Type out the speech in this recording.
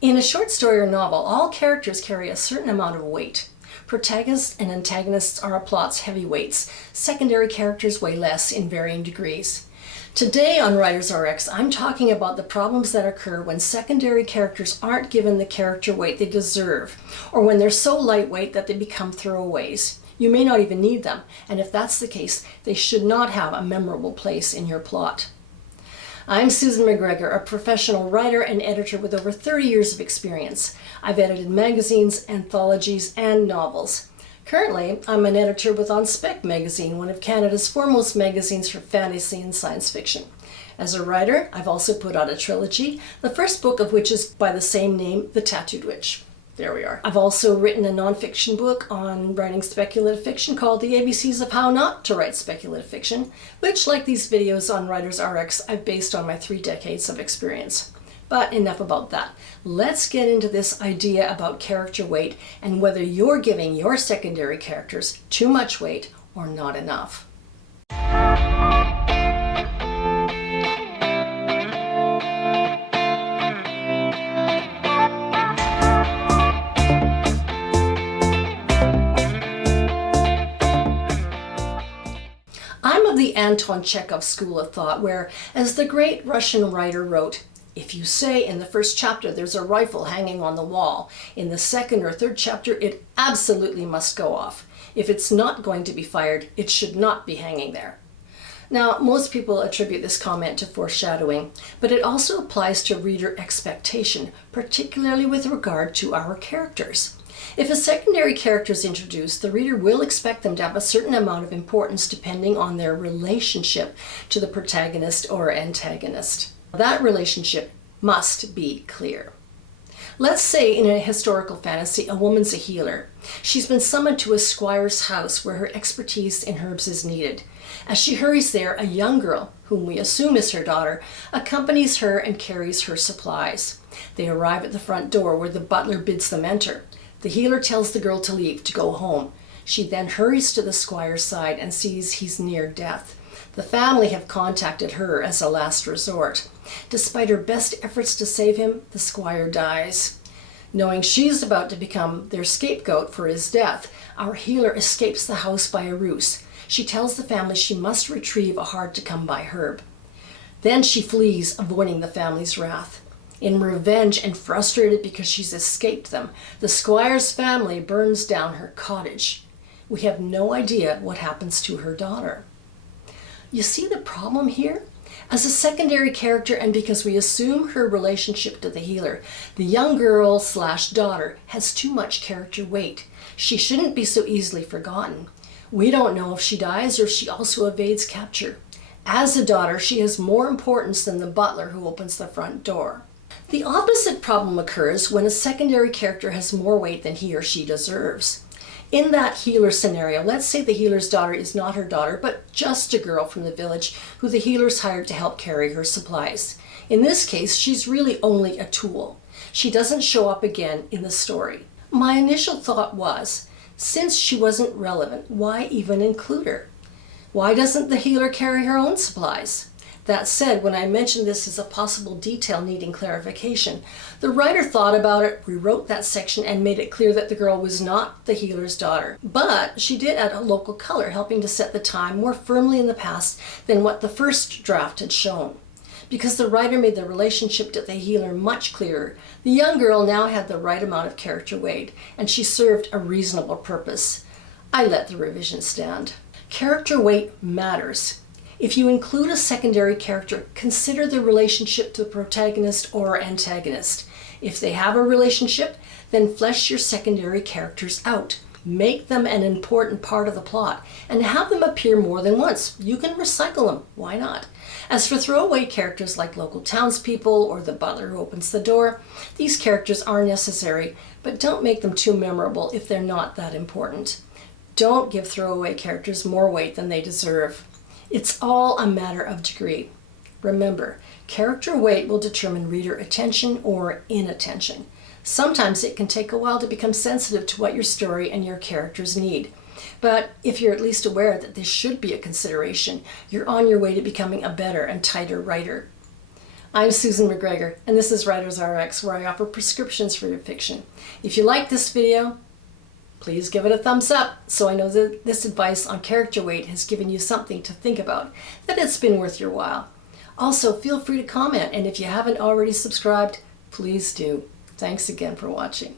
In a short story or novel, all characters carry a certain amount of weight. Protagonists and antagonists are a plot's heavyweights. Secondary characters weigh less in varying degrees. Today on Writers RX, I'm talking about the problems that occur when secondary characters aren't given the character weight they deserve, or when they're so lightweight that they become throwaways. You may not even need them, and if that's the case, they should not have a memorable place in your plot. I'm Susan McGregor, a professional writer and editor with over 30 years of experience. I've edited magazines, anthologies, and novels. Currently, I'm an editor with On Spec magazine, one of Canada's foremost magazines for fantasy and science fiction. As a writer, I've also put out a trilogy, the first book of which is by the same name, The Tattooed Witch. There we are. I've also written a nonfiction book on writing speculative fiction called The ABCs of How Not to Write Speculative Fiction, which, like these videos on Writers RX, I've based on my 3 decades of experience. But enough about that. Let's get into this idea about character weight and whether you're giving your secondary characters too much weight or not enough. I'm of the Anton Chekhov school of thought where, as the great Russian writer wrote, if you say in the first chapter there's a rifle hanging on the wall, in the second or third chapter it absolutely must go off. If it's not going to be fired, it should not be hanging there. Now, most people attribute this comment to foreshadowing, but it also applies to reader expectation, particularly with regard to our characters. If a secondary character is introduced, the reader will expect them to have a certain amount of importance depending on their relationship to the protagonist or antagonist. That relationship must be clear. Let's say in a historical fantasy, a woman's a healer. She's been summoned to a squire's house where her expertise in herbs is needed. As she hurries there, a young girl, whom we assume is her daughter, accompanies her and carries her supplies. They arrive at the front door where the butler bids them enter. The healer tells the girl to leave, to go home. She then hurries to the squire's side and sees he's near death. The family have contacted her as a last resort. Despite her best efforts to save him, the squire dies. Knowing she's about to become their scapegoat for his death, our healer escapes the house by a ruse. She tells the family she must retrieve a hard-to-come-by herb. Then she flees, avoiding the family's wrath. In revenge and frustrated because she's escaped them, the squire's family burns down her cottage. We have no idea what happens to her daughter. You see the problem here? As a secondary character, and because we assume her relationship to the healer, the young girl/daughter has too much character weight. She shouldn't be so easily forgotten. We don't know if she dies or if she also evades capture. As a daughter, she has more importance than the butler who opens the front door. The opposite problem occurs when a secondary character has more weight than he or she deserves. In that healer scenario, let's say the healer's daughter is not her daughter, but just a girl from the village who the healer's hired to help carry her supplies. In this case, she's really only a tool. She doesn't show up again in the story. My initial thought was, since she wasn't relevant, why even include her? Why doesn't the healer carry her own supplies? That said, when I mentioned this as a possible detail needing clarification, the writer thought about it, rewrote that section, and made it clear that the girl was not the healer's daughter. But she did add a local color, helping to set the time more firmly in the past than what the first draft had shown. Because the writer made the relationship to the healer much clearer, the young girl now had the right amount of character weight, and she served a reasonable purpose. I let the revision stand. Character weight matters. If you include a secondary character, consider the relationship to the protagonist or antagonist. If they have a relationship, then flesh your secondary characters out. Make them an important part of the plot and have them appear more than once. You can recycle them, why not? As for throwaway characters like local townspeople or the butler who opens the door, these characters are necessary, but don't make them too memorable if they're not that important. Don't give throwaway characters more weight than they deserve. It's all a matter of degree. Remember, character weight will determine reader attention or inattention. Sometimes it can take a while to become sensitive to what your story and your characters need. But if you're at least aware that this should be a consideration, you're on your way to becoming a better and tighter writer. I'm Susan McGregor, and this is Writers RX, where I offer prescriptions for your fiction. If you like this video, please give it a thumbs up so I know that this advice on character weight has given you something to think about, that it's been worth your while. Also, feel free to comment, and if you haven't already subscribed, please do. Thanks again for watching.